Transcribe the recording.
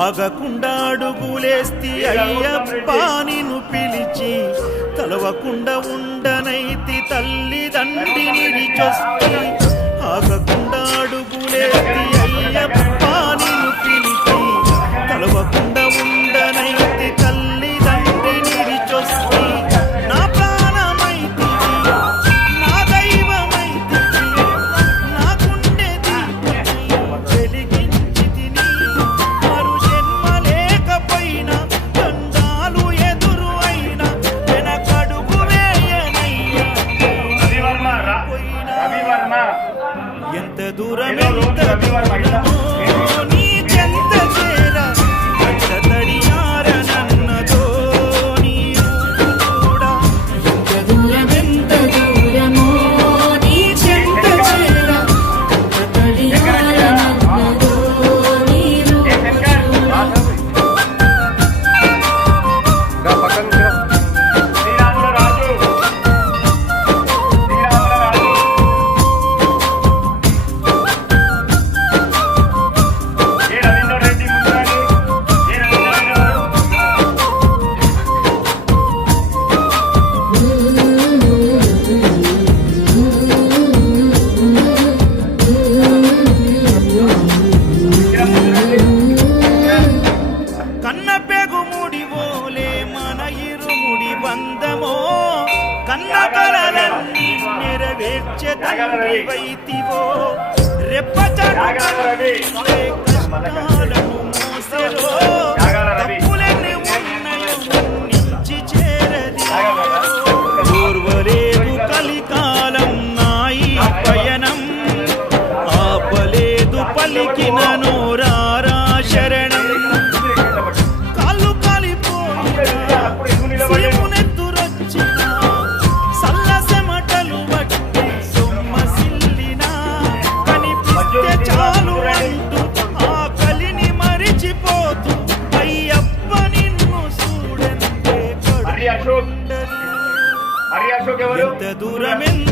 ఆగకుండా అడుగులేస్తి అయ్యప్ప నిన్ను పిలిచి తలవకుండా ఉండనైతి తల్లిదండ్రిని విడిచొస్తి ఆగకుండా అడుగులేస్తి అయ్యప్ప నిన్ను పిలిచి తలవకుండా ఉండనైతి తల్లిదండ్రిని విడిచొస్తి నా ప్రాణమైతివి నా దైవమైతివి నా గుండె దీపమై వెలిగించి తిని మరు జన్మ లేకపోయినా దండాలు ఎదురు అయినా వెనకడుగు వేయనయ్యా ఎంత దూరం ఎంత దూరమో నీ చెంత చేర కంట తడియారనన్నదో నీ కూడా ఎంత దూరమో నీ చెంత చేర కంట తడియారనన్నదో నీ రూపు చూడ కన్న పెగు ముడివోలే మన ఇరుముడి బంధమో కన్న కలలన్నీ నెరవేర్చే తండ్రి వైతివో కష్టాలను మోసెరో తప్పులెన్ని ఉన్నయో నుంచి చేరది ఓర్వలేదు కలికాలం నాయి పయనం ఆపలేదు పలికిన నోరారా శరణం కాళ్ళు కాలిపోయినా సీమునెత్తురొచ్చినా సల్ల సెమటలు బట్టి సొమ్మసిల్లినా కనిపిస్తే చాలు అంటూ ఆ కలిని మరిచిపోతూ అయ్యప్ప నిన్ను చూడంతే కడుండదు ఎంత దూరమెంత